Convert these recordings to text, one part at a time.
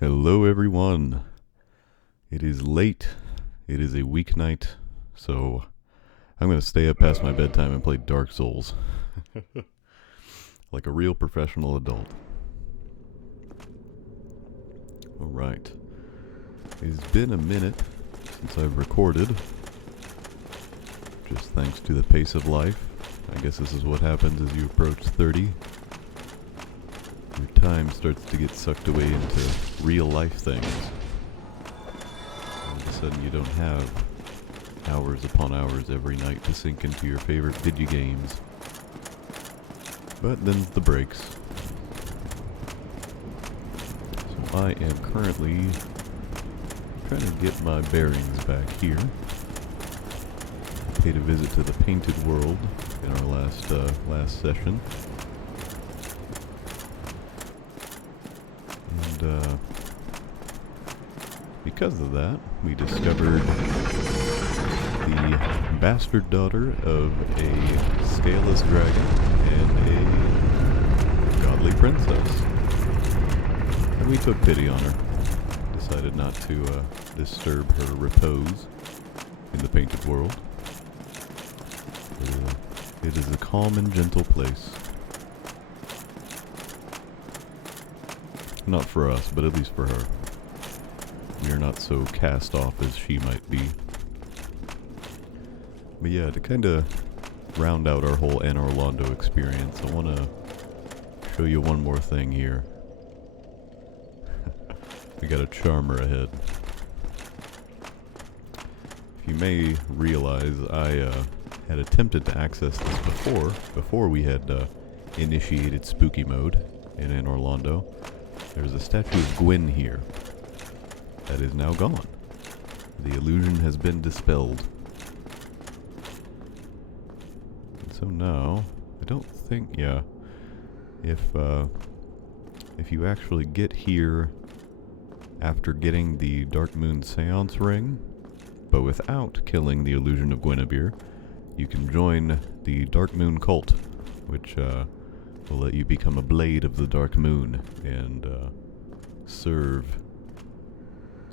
Hello, everyone. It is late. It is a weeknight, so I'm going to stay up past my bedtime and play Dark Souls. Like a real professional adult. Alright. It's been a minute since I've recorded. Just thanks to the pace of life. I guess this is what happens as you approach 30. Your time starts to get sucked away into real life things. All of a sudden you don't have hours upon hours every night to sink into your favorite video games. But then the breaks. So I am currently trying to get my bearings back here. Paid a visit to the Painted World in our last session. And because of that, we discovered the bastard daughter of a scaleless dragon and a godly princess. And we took pity on her. Decided not to disturb her repose in the Painted World. It is a calm and gentle place. Not for us, but at least for her. We are not so cast off as she might be. But yeah, to kind of round out our whole Anor Londo experience, I want to show you one more thing here. We got a charmer ahead. If you may realize, I had attempted to access this before we had initiated spooky mode in Anor Londo. There's a statue of Gwyn here that is now gone. The illusion has been dispelled. And so now, I don't think, yeah, if you actually get here after getting the Dark Moon Seance Ring, but without killing the illusion of Guinevere, you can join the Dark Moon Cult, which will let you become a blade of the Dark Moon and serve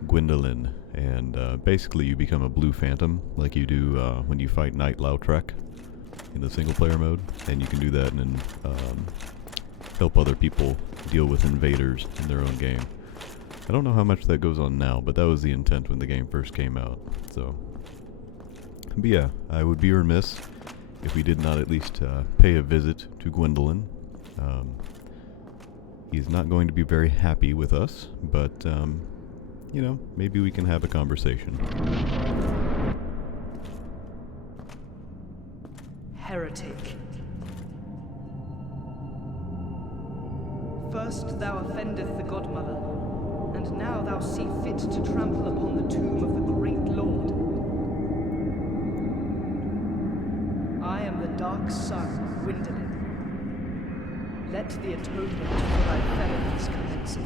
Gwendolyn. And basically you become a blue phantom like you do when you fight Knight Lautrec in the single player mode. And you can do that and help other people deal with invaders in their own game. I don't know how much that goes on now, but that was the intent when the game first came out. So, but yeah, I would be remiss if we did not at least pay a visit to Gwendolyn. He's not going to be very happy with us, but, you know, maybe we can have a conversation. Heretic. First thou offendeth the Godmother, and now thou see fit to trample upon the tomb of the great Lord. I am the Dark Sun, Gwendolyn. Let the atonement for thy felonies commence.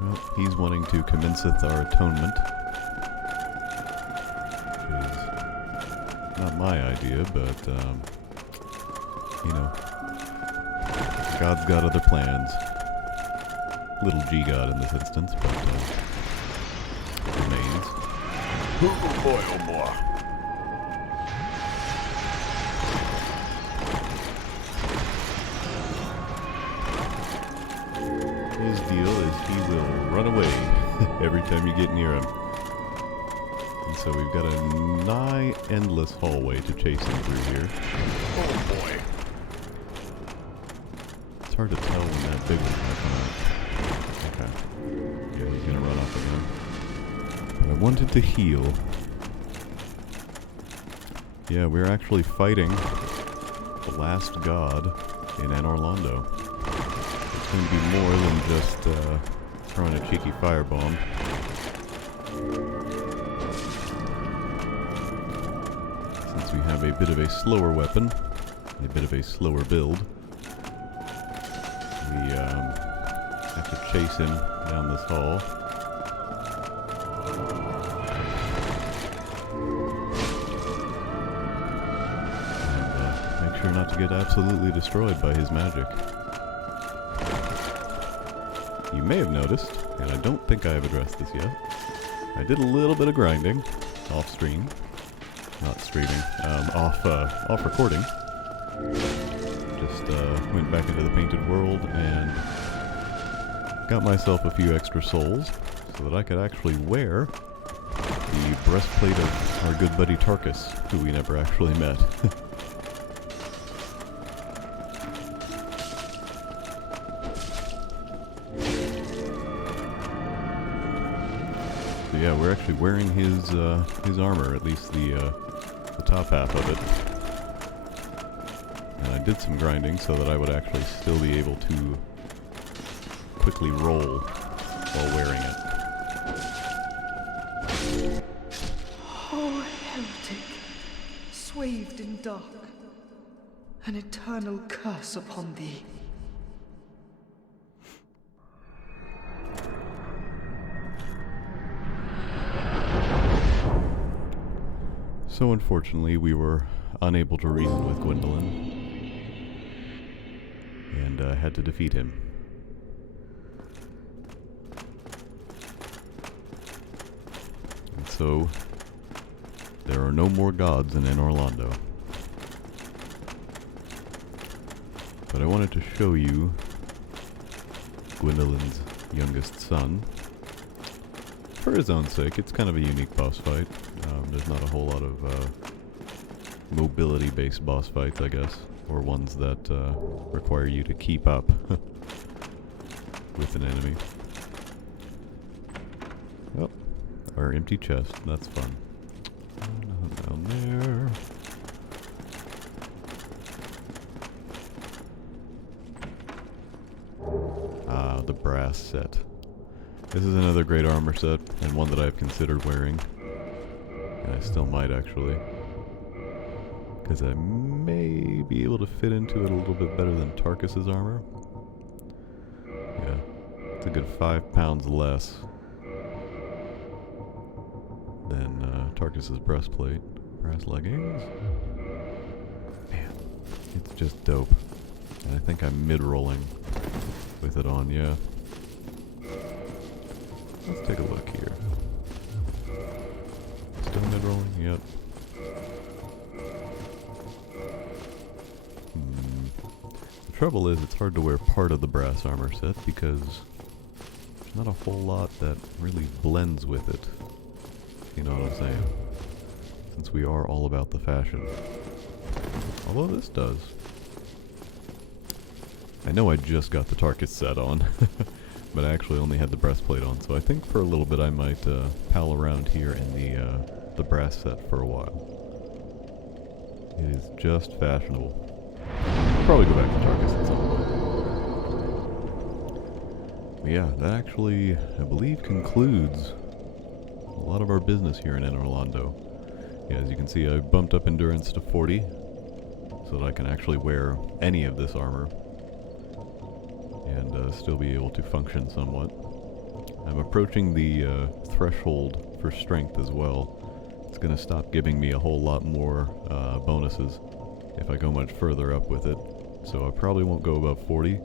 Well, he's wanting to commenceth our atonement, which is not my idea, but, you know, God's got other plans. Little G God in this instance, but remains. Oh boy, oh boy. His deal is he will run away every time you get near him. And so we've got a nigh endless hallway to chase him through here. Oh boy. It's hard to tell when that big one's gonna come out. Okay. Yeah, he's gonna run off again. But I wanted to heal. Yeah, we're actually fighting the last god in Anor Londo. It's going to be more than just throwing a cheeky firebomb. Since we have a bit of a slower weapon, a bit of a slower build, we have to chase him down this hall. sure not to get absolutely destroyed by his magic. You may have noticed, and I don't think I have addressed this yet, I did a little bit of grinding off stream. Not streaming, off recording. Just went back into the painted world and got myself a few extra souls so that I could actually wear the breastplate of our good buddy Tarkus, who we never actually met. So yeah, we're actually wearing his armor, at least the top half of it. And I did some grinding so that I would actually still be able to quickly roll while wearing it. Oh, heretic, swathed in dark, an eternal curse upon thee. So unfortunately, we were unable to reason with Gwendolyn, and had to defeat him. And so, there are no more gods in Anor Londo. But I wanted to show you Gwendolyn's youngest son. For his own sake, it's kind of a unique boss fight. There's not a whole lot of mobility-based boss fights, I guess, or ones that require you to keep up with an enemy. Oh, our empty chest. That's fun. Down there. Ah, the brass set. This is another great armor set, and one that I've considered wearing. And I still might, actually. Because I may be able to fit into it a little bit better than Tarkus's armor. Yeah, it's a good 5 pounds less than Tarkus's breastplate. Brass leggings. Man, it's just dope. And I think I'm mid-rolling with it on, yeah. Let's take a look here. Still mid-rolling? Yep. The trouble is, it's hard to wear part of the brass armor set because there's not a whole lot that really blends with it. You know what I'm saying? Since we are all about the fashion. Although this does. I know I just got the Tarkus set on. But I actually only had the breastplate on, so I think for a little bit I might pal around here in the brass set for a while. It is just fashionable. I'll probably go back to Tarkus at some point. But yeah, that actually, I believe, concludes a lot of our business here in Anor Londo. Yeah, as you can see, I bumped up endurance to 40, so that I can actually wear any of this armor. And still be able to function somewhat. I'm approaching the threshold for strength as well. It's going to stop giving me a whole lot more bonuses if I go much further up with it. So I probably won't go above 40,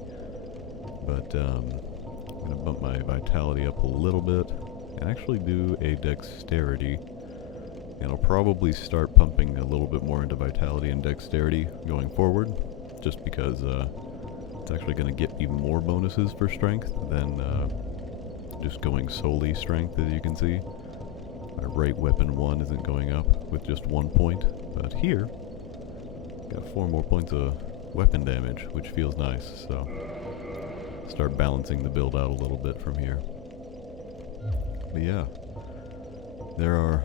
but I'm going to bump my vitality up a little bit and actually do a dexterity. And I'll probably start pumping a little bit more into vitality and dexterity going forward, just because it's actually going to get me more bonuses for strength than just going solely strength, as you can see. My right weapon 1 isn't going up with just 1 point, but here, got 4 more points of weapon damage, which feels nice, so start balancing the build out a little bit from here. But yeah, there are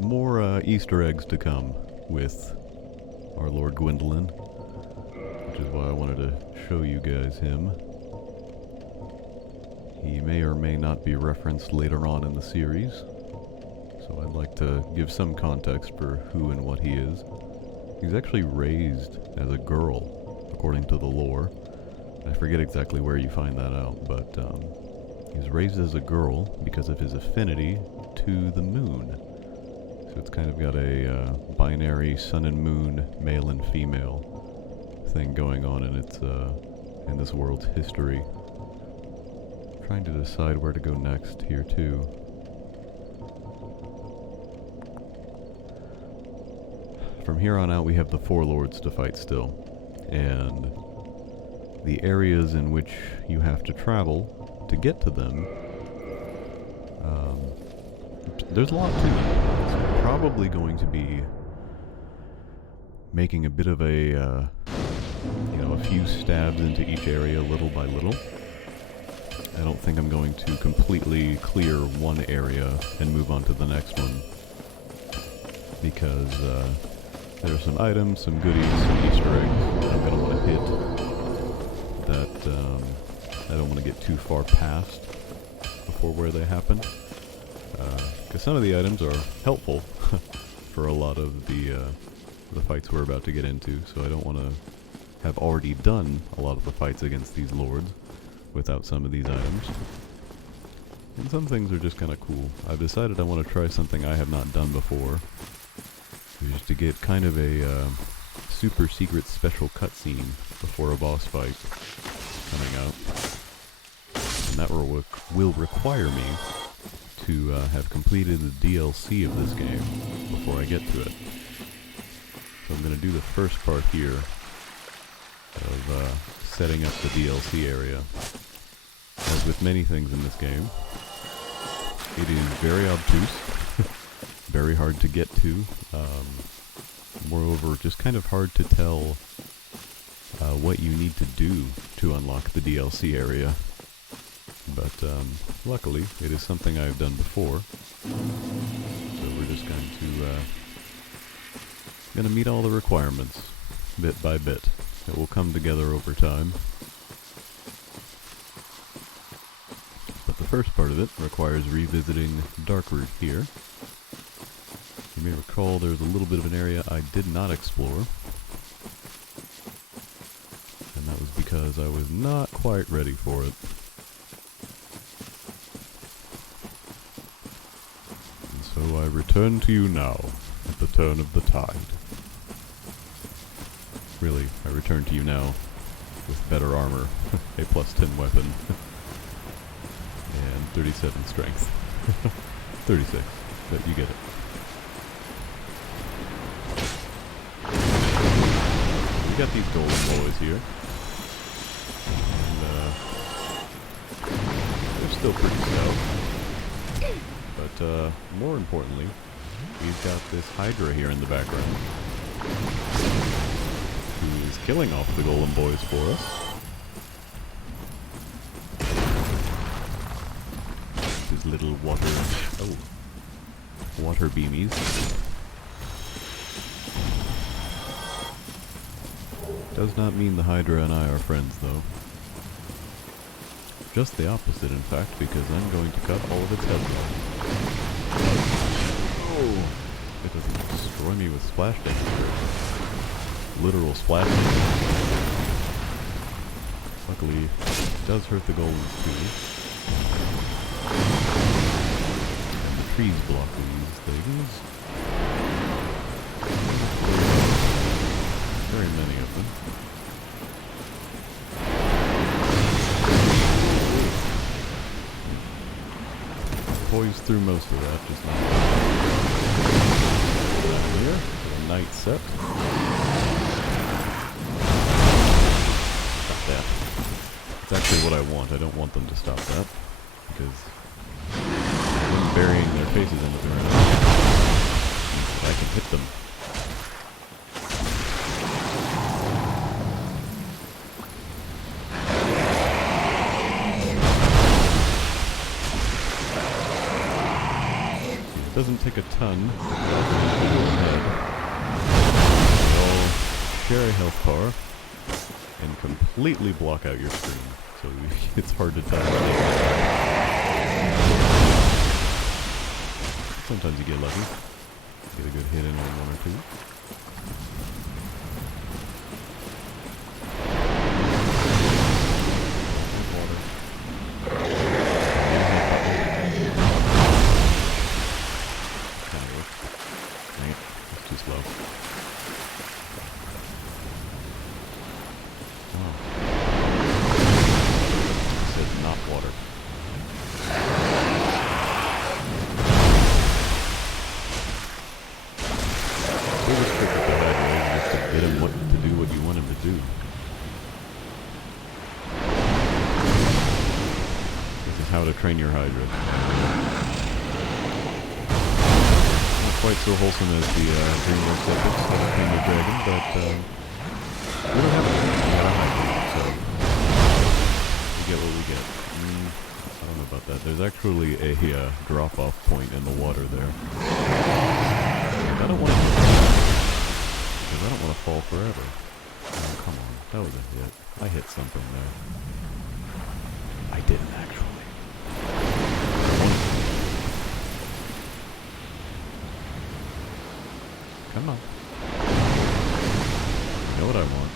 more Easter eggs to come with our Lord Gwendolyn, which is why I wanted to show you guys him. He may or may not be referenced later on in the series, so I'd like to give some context for who and what he is. He's actually raised as a girl, according to the lore. I forget exactly where you find that out, but he's raised as a girl because of his affinity to the moon. So it's kind of got a binary sun and moon, male and female. thing going on in its in this world's history. Trying to decide where to go next here too. From here on out we have the four lords to fight still, and the areas in which you have to travel to get to them, there's a lot to it. It's probably going to be making a bit of a a few stabs into each area little by little. I don't think I'm going to completely clear one area and move on to the next one, because there are some items, some goodies, some Easter eggs that I'm going to want to hit that I don't want to get too far past before where they happen. Because some of the items are helpful for a lot of the fights we're about to get into, so I don't want to have already done a lot of the fights against these lords without some of these items. And some things are just kind of cool. I've decided I want to try something I have not done before, which is to get kind of a super secret special cutscene before a boss fight coming out. And that will require me to have completed the DLC of this game before I get to it. So I'm going to do the first part here of setting up the DLC area. As with many things in this game, it is very obtuse, very hard to get to, moreover just kind of hard to tell what you need to do to unlock the DLC area. But luckily, it is something I've done before, so we're just going to meet all the requirements, bit by bit. It will come together over time. But the first part of it requires revisiting Darkroot here. You may recall there's a little bit of an area I did not explore, and that was because I was not quite ready for it. So I return to you now, at the turn of the tide. Really, I return to you now with better armor, a +10 weapon, and 37 strength. 36, but you get it. We got these golden boys here, and they're still pretty stout. But more importantly, we've got this Hydra here in the background, who is killing off the golem boys for us. His little water beamies. Does not mean the Hydra and I are friends, though. Just the opposite, in fact, because I'm going to cut all of its heads off. Oh! It doesn't destroy me with splash damage. Literal splash damage. Luckily, it does hurt the golems too. And the trees block these things. Very many of them. Poised through most of that, just not down here. A night set. Stop that. It's actually what I want. I don't want them to stop that, because them burying their faces into the ground, I can hit them. Doesn't take a ton. They'll share a health bar and completely block out your screen, so it's hard to tell. Sometimes you get lucky, get a good hit in on one or two. how to train your Hydra. Not quite so wholesome as the DreamWorks epics that I Trained Your Dragon, but we don't have a Hydra, so we get what we get. I don't know about that. There's actually a drop-off point in the water there. I don't want to because I don't want to fall forever. Oh, come on. That was a hit. I hit something there. I didn't actually. Come on. You know what I want.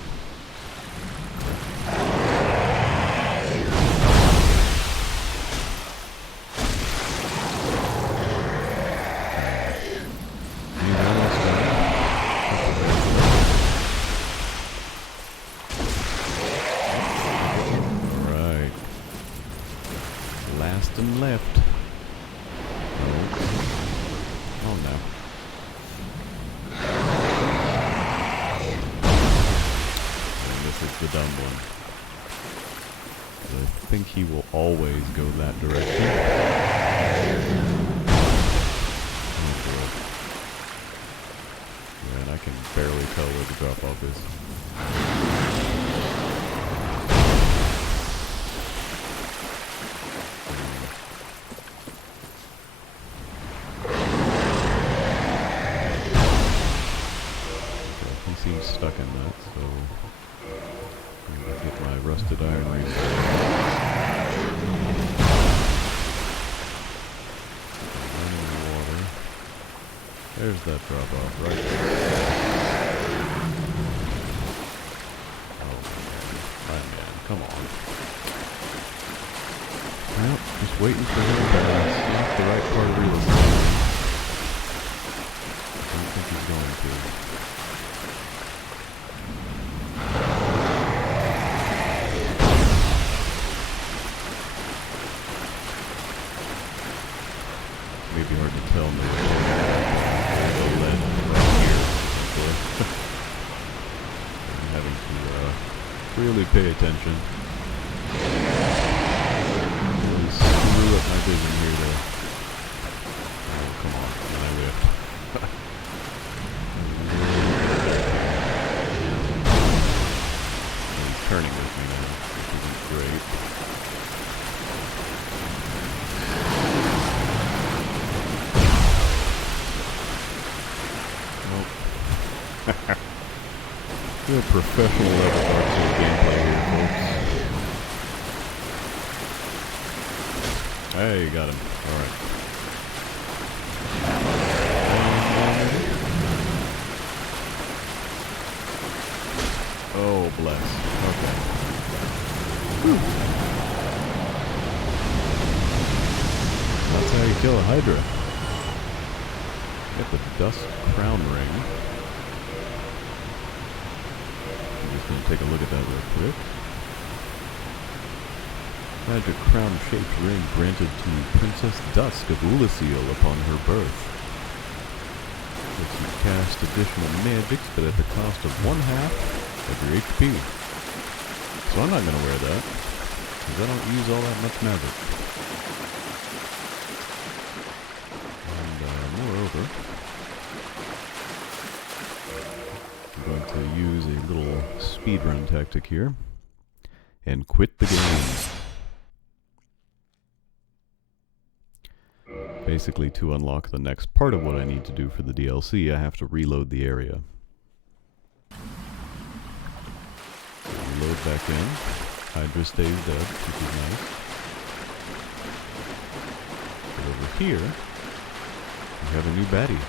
And left. Oh no. And this is the dumb one. I think he will always go that direction. Oh boy. Yeah, and I can barely tell where the drop off is. Seems stuck in that, so I'm going to get my rusted iron ring. In the water. There's that drop off right there. Oh man, come on. Well, just waiting for him to select the right part of real estate. I don't think he's going to. Maybe hard to tell me. The lead right here. I'm having to really pay attention. Really screw up my vision here though. Oh, come on. And I whiffed. He's turning with me now, which isn't great. Good professional level Dark Souls gameplay here, folks. Hey, you got him. Alright. Oh, bless. Okay. Whew. That's how you kill a Hydra. Get the Dust Crown Ring. Just going to take a look at that real quick. Magic crown-shaped ring granted to Princess Dusk of Ulasil upon her birth. Lets you cast additional magics, but at the cost of 1/2 of your HP. So I'm not going to wear that, because I don't use all that much magic. And moreover, I'm going to use a little speedrun tactic here and quit the game. Basically, to unlock the next part of what I need to do for the DLC, I have to reload the area. Reload back in. Hydra stays dead, which is nice. But over here, we have a new baddie.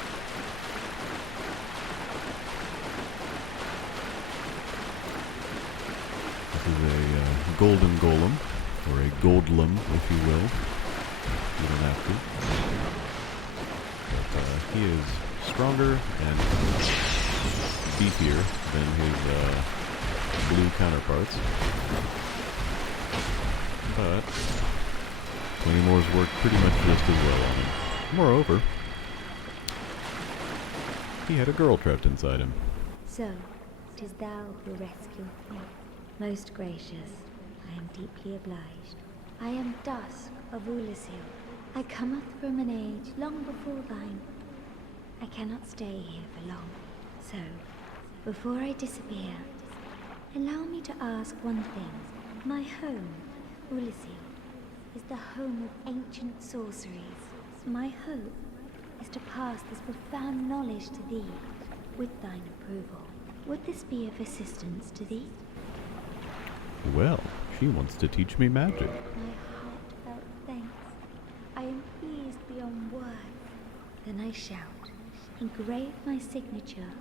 This is a golden golem, or a goldlum, if you will. You don't have to. But he is stronger and beefier than his blue counterparts. But claymores work pretty much just as well on him. Moreover, he had a girl trapped inside him. So, 'tis thou who rescueth me. Most gracious, I am deeply obliged. I am Dusk of Ulasil. I cometh from an age long before thine. I cannot stay here for long, so before I disappear, allow me to ask one thing. My home, Ulasil, is the home of ancient sorceries. My hope is to pass this profound knowledge to thee with thine approval. Would this be of assistance to thee? Well, she wants to teach me magic. My heartfelt thanks. I am pleased beyond words. Then I shout, engrave my signature.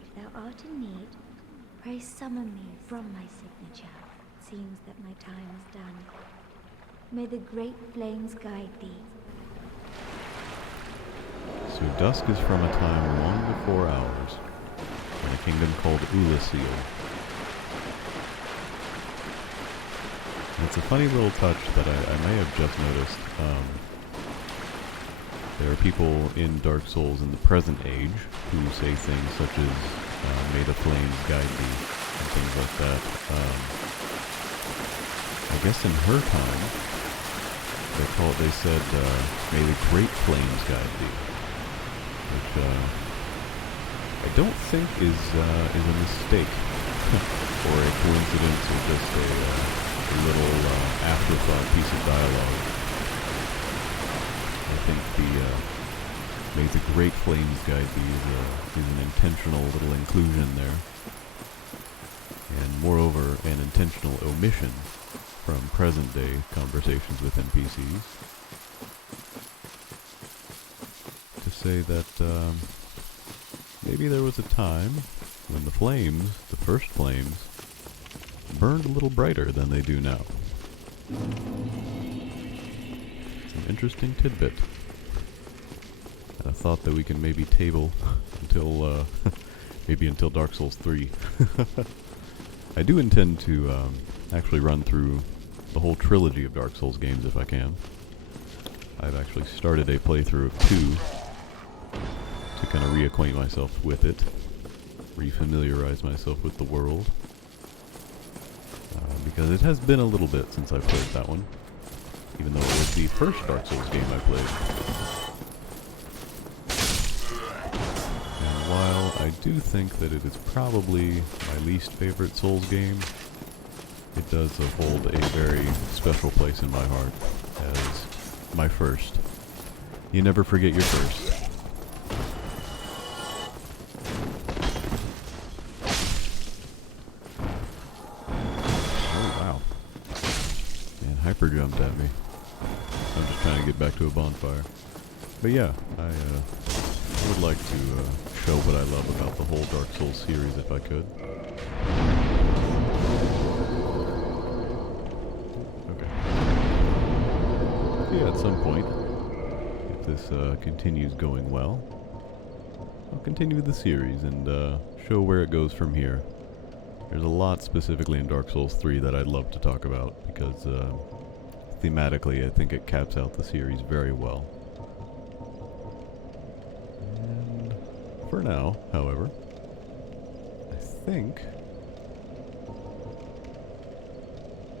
If thou art in need, pray summon me from my signature. Seems that my time is done. May the great flames guide thee. So dusk is from a time long before ours, in a kingdom called Ulasil. It's a funny little touch that I may have just noticed. There are people in Dark Souls in the present age who say things such as, may the flames guide thee, and things like that. I guess in her time, they said, may the great flames guide thee, which I don't think is a mistake, or a coincidence, or just a little afterthought piece of dialogue. I think the may the great flames guide thee is an intentional little inclusion there, and moreover an intentional omission from present day conversations with NPCs to say that maybe there was a time when the flames, the first flames, burned a little brighter than they do now. It's an interesting tidbit. And I thought that we can maybe table until, maybe until Dark Souls 3. I do intend to actually run through the whole trilogy of Dark Souls games if I can. I've actually started a playthrough of 2 to kind of reacquaint myself with it, refamiliarize myself with the world. Because it has been a little bit since I played that one, even though it was the first Dark Souls game I played. And while I do think that it is probably my least favorite Souls game, it does hold a very special place in my heart as my first. You never forget your first. Hyper jumped at me. I'm just trying to get back to a bonfire. But yeah, I would like to show what I love about the whole Dark Souls series if I could. Okay. Yeah, at some point, if this continues going well, I'll continue the series and show where it goes from here. There's a lot specifically in Dark Souls 3 that I'd love to talk about because thematically I think it caps out the series very well. And for now, however, I think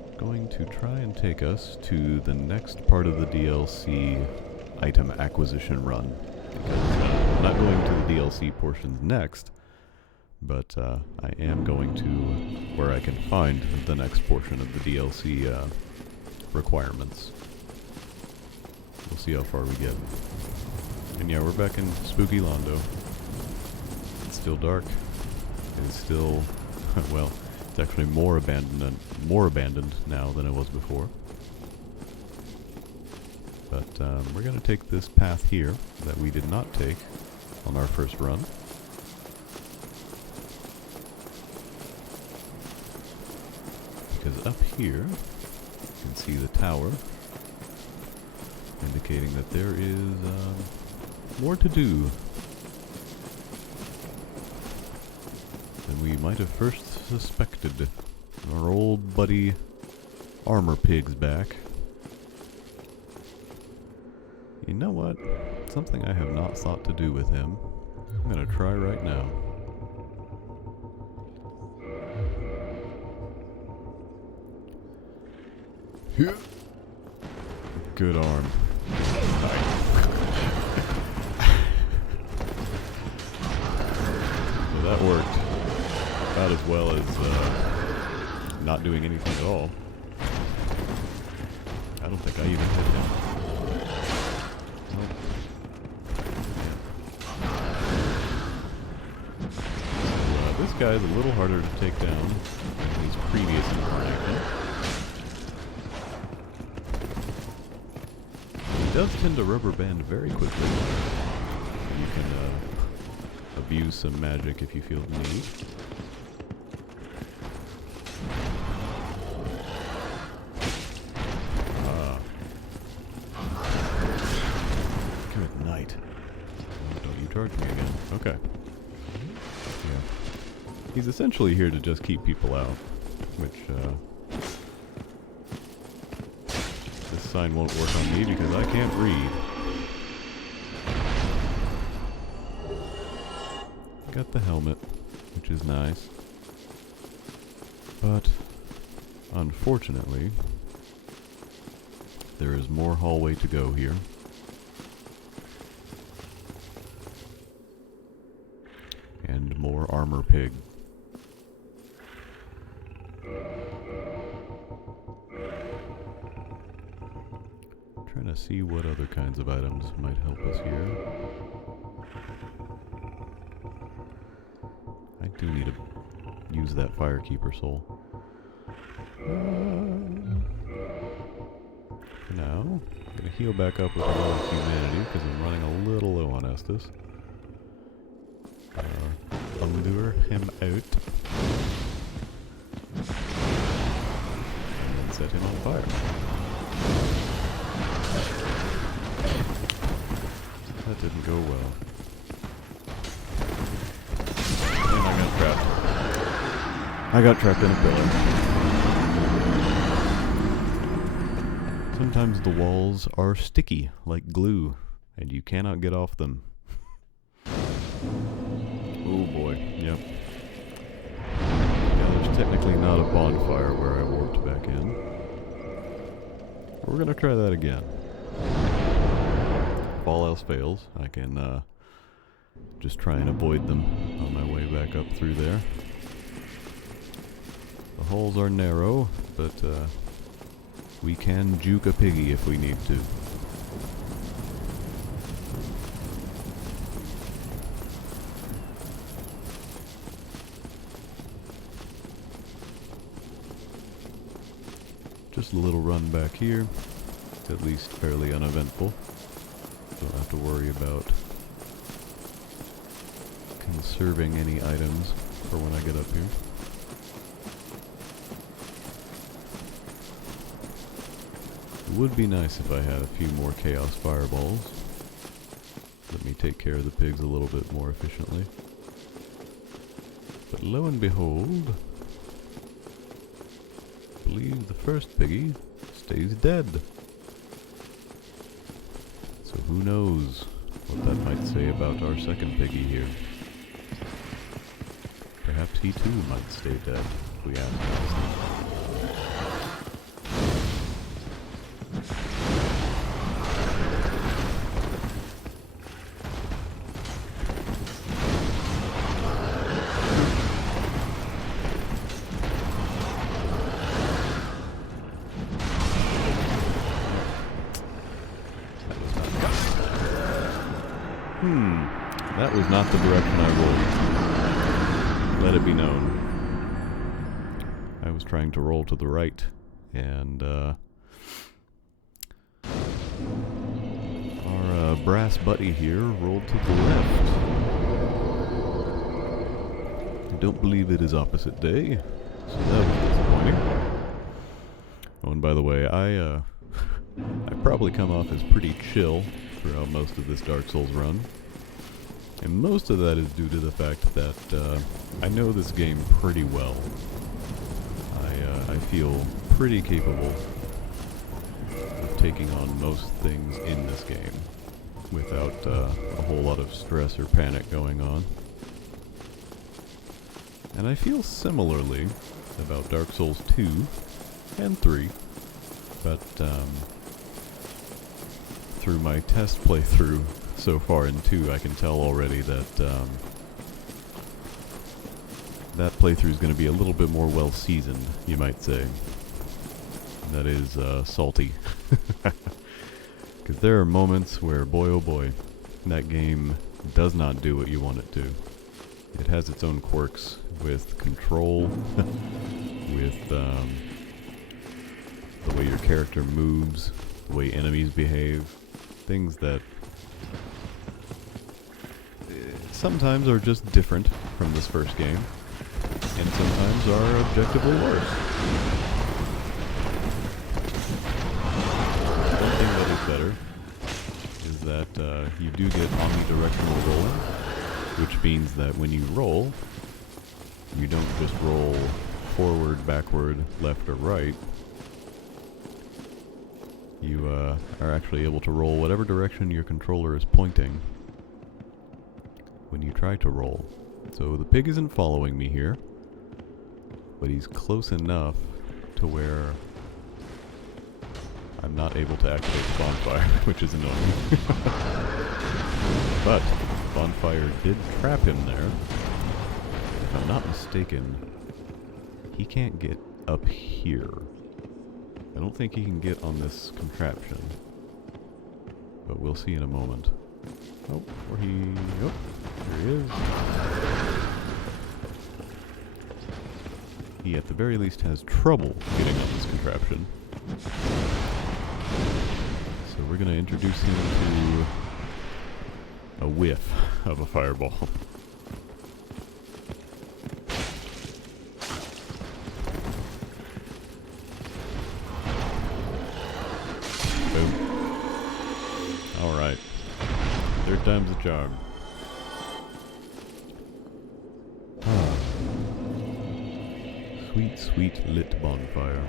I'm going to try and take us to the next part of the DLC item acquisition run. Because I'm not going to the DLC portions next, but I am going to where I can find the next portion of the DLC requirements. We'll see how far we get. And yeah, we're back in spooky Londo. It's still dark. It is still, well, it's actually more abandoned now than it was before. But we're going to take this path here that we did not take on our first run. Because up here, you can see the tower, indicating that there is more to do than we might have first suspected. Our old buddy Armor Pig's back. You know what? Something I have not thought to do with him. I'm gonna try right now. Good arm. So that worked about as well as not doing anything at all. I don't think I even hit him. Nope. So, this guy is a little harder to take down than his previous incarnation. He does tend to rubber band very quickly. You can abuse some magic if you feel the need. Good night. Oh, don't you charge me again. Okay. Yeah. He's essentially here to just keep people out, which, this sign won't work on me because I can't read. Got the helmet, which is nice. But, unfortunately, there is more hallway to go here. And more armor pig. Trying to see what other kinds of items might help us here. I do need to use that Firekeeper soul. For now, I'm going to heal back up with a little humanity because I'm running a little low on Estus. Lure him out. And then set him on fire. That didn't go well. And I got trapped. I got trapped in a pillar. Sometimes the walls are sticky, like glue, and you cannot get off them. Oh boy, yep. Yeah, there's technically not a bonfire where I warped back in. We're gonna try that again. If all else fails, I can just try and avoid them on my way back up through there. The holes are narrow, but we can juke a piggy if we need to. Just a little run back here. It's at least fairly uneventful. Don't have to worry about conserving any items for when I get up here. It would be nice if I had a few more Chaos Fireballs. Let me take care of the pigs a little bit more efficiently. But lo and behold, I believe the first piggy stays dead. So who knows what that might say about our second piggy here. Perhaps he too might stay dead if we ask him. That was not the direction I rolled. Let it be known. I was trying to roll to the right, and our brass buddy here rolled to the left. I don't believe it is opposite day, so that was disappointing. Oh, and by the way, I probably come off as pretty chill throughout most of this Dark Souls run. And most of that is due to the fact that I know this game pretty well. I feel pretty capable of taking on most things in this game without a whole lot of stress or panic going on. And I feel similarly about Dark Souls 2 and 3, but through my test playthrough so far in 2, I can tell already that that playthrough is going to be a little bit more well-seasoned, you might say. That is salty. Because there are moments where, boy oh boy, that game does not do what you want it to. It has its own quirks with control, with the way your character moves, the way enemies behave, things that sometimes are just different from this first game, and sometimes are objectively worse. One thing that is better is that you do get omnidirectional rolling, which means that when you roll, you don't just roll forward, backward, left, or right. You are actually able to roll whatever direction your controller is pointing when you try to roll. So the pig isn't following me here, but he's close enough to where I'm not able to activate the bonfire, which is annoying. But bonfire did trap him there. If I'm not mistaken, he can't get up here. I don't think he can get on this contraption, but we'll see in a moment. Oh, or he... oh, here he is. He at the very least has trouble getting on this contraption. So we're going to introduce him to a whiff of a fireball. Alright. Third time's a charm. Ah. Sweet, sweet lit bonfire.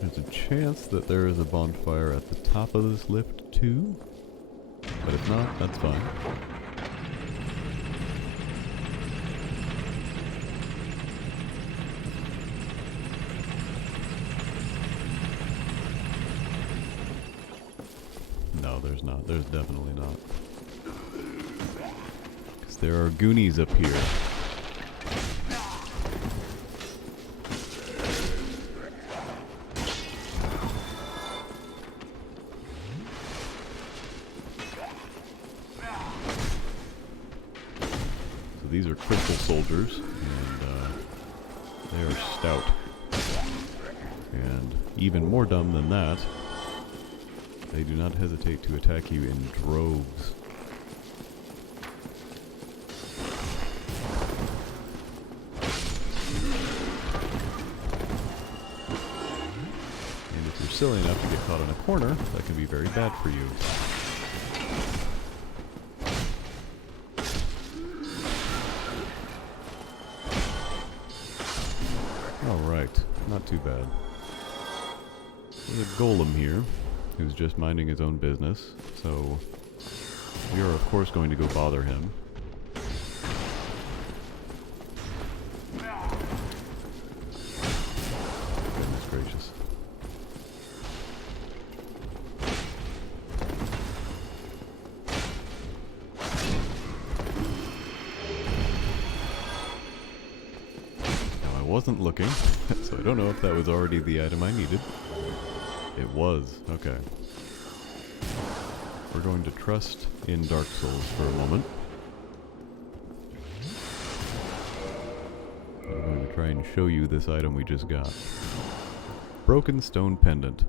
There's a chance that there is a bonfire at the top of this lift too, but if not, that's fine. No, there's not. There's definitely not. Because there are Goonies up here. So these are crystal soldiers, and they are stout. And even more dumb than that, they do not hesitate to attack you in droves. And if you're silly enough to get caught in a corner, that can be very bad for you. Alright, not too bad. There's a golem here who's just minding his own business, so we are of course going to go bother him. Goodness gracious. Now I wasn't looking, so I don't know if that was already the item I needed. It was. Okay. We're going to trust in Dark Souls for a moment. I'm going to try and show you this item we just got. Broken Stone Pendant.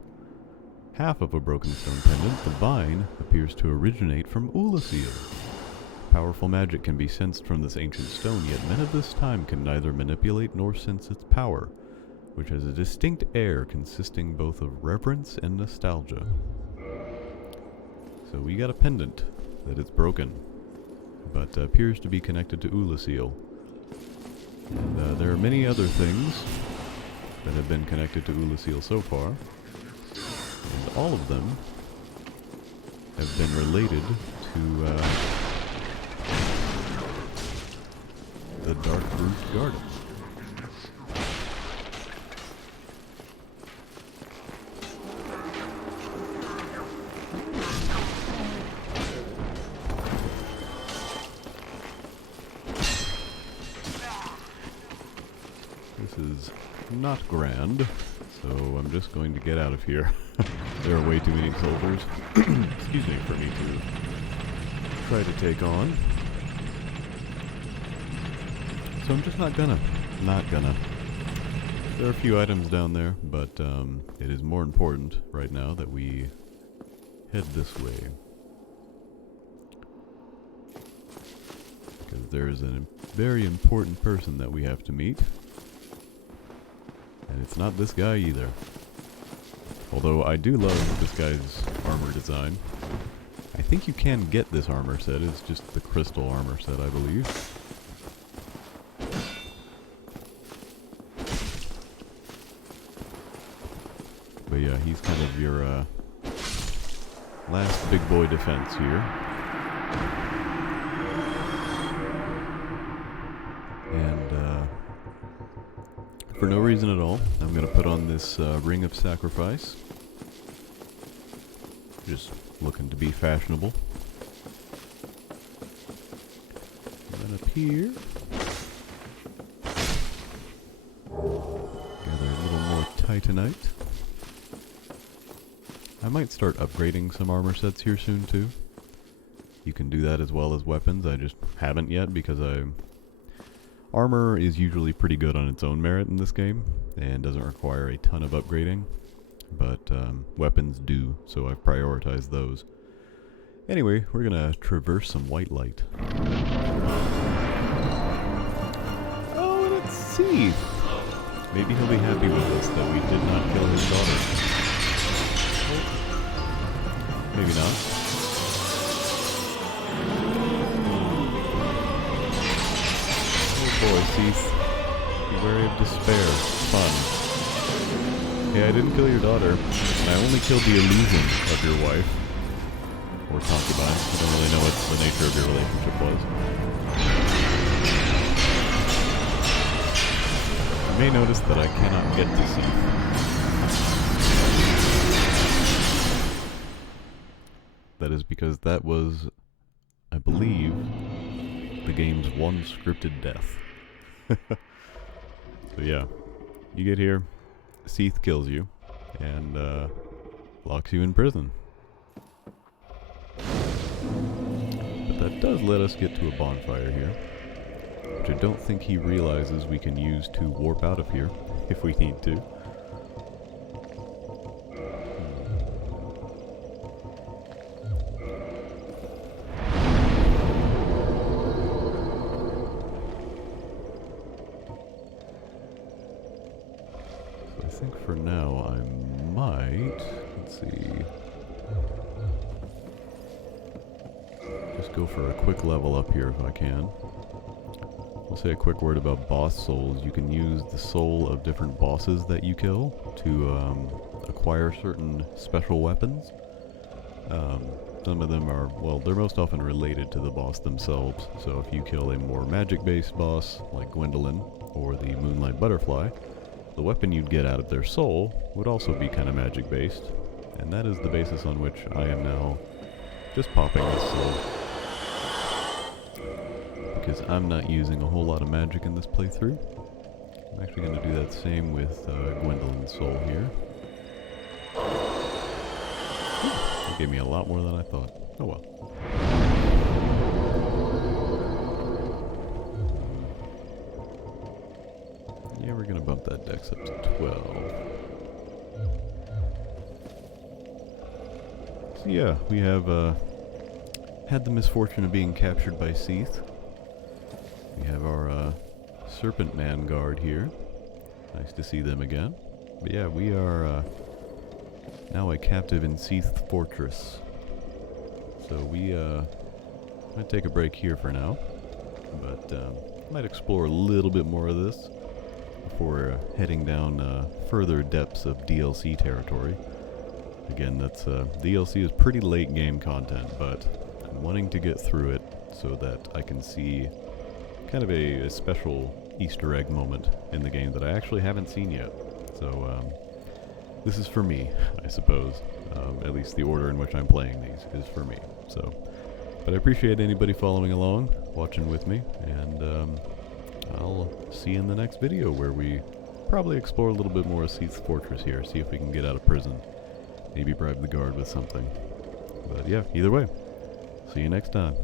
Half of a Broken Stone Pendant, the vine, appears to originate from Ulasil. Powerful magic can be sensed from this ancient stone, yet men of this time can neither manipulate nor sense its power, which has a distinct air consisting both of reverence and nostalgia. So we got a pendant that is broken, but appears to be connected to Ulasil. And there are many other things that have been connected to Ulasil so far, and all of them have been related to the Dark Root Garden. This is not grand, so I'm just going to get out of here. There are way too many soldiers, excuse me, for me to try to take on. So I'm just not gonna. There are a few items down there, but it is more important right now that we head this way. Because there is a very important person that we have to meet. And it's not this guy either. Although I do love this guy's armor design. I think you can get this armor set. It's just the crystal armor set, I believe. But yeah, he's kind of your last big boy defense here. And for no reason at all, I'm going to put on this ring of sacrifice. Just looking to be fashionable. And then up here, gather a little more titanite. I might start upgrading some armor sets here soon too. You can do that as well as weapons. I just haven't yet because armor is usually pretty good on its own merit in this game and doesn't require a ton of upgrading. But weapons do, so I've prioritized those. Anyway, we're gonna traverse some white light. Oh, and it's Seath! Maybe he'll be happy with us that we did not kill his daughter. Maybe not. Oh boy, Seath. Be wary of despair. Fun. Hey, I didn't kill your daughter. I only killed the illusion of your wife. Or concubine. I don't really know what the nature of your relationship was. You may notice that I cannot get to Seath. That is because that was, I believe, the game's one scripted death. So yeah, you get here, Seath kills you, and locks you in prison. But that does let us get to a bonfire here, which I don't think he realizes we can use to warp out of here, if we need to. I think for now I might, let's see, just go for a quick level up here if I can. I'll say a quick word about boss souls. You can use the soul of different bosses that you kill to acquire certain special weapons. Some of them are, well, they're most often related to the boss themselves. So if you kill a more magic-based boss, like Gwendolyn, or the Moonlight Butterfly, the weapon you'd get out of their soul would also be kind of magic-based, and that is the basis on which I am now just popping this soul. Because I'm not using a whole lot of magic in this playthrough. I'm actually going to do that same with Gwendolyn's soul here. That gave me a lot more than I thought. Oh well. Yeah, we're gonna bump that dex up to 12. So yeah, we have had the misfortune of being captured by Seath. We have our Serpent Man guard here. Nice to see them again. But yeah, we are now a captive in Seath Fortress. So we might take a break here for now, but might explore a little bit more of this before heading down further depths of DLC territory. Again, that's DLC is pretty late game content, but I'm wanting to get through it so that I can see kind of a special Easter egg moment in the game that I actually haven't seen yet. So this is for me, I suppose. At least the order in which I'm playing these is for me. So, but I appreciate anybody following along, watching with me, and I'll see you in the next video where we probably explore a little bit more of Seath's fortress here, see if we can get out of prison. Maybe bribe the guard with something. But yeah, either way, see you next time.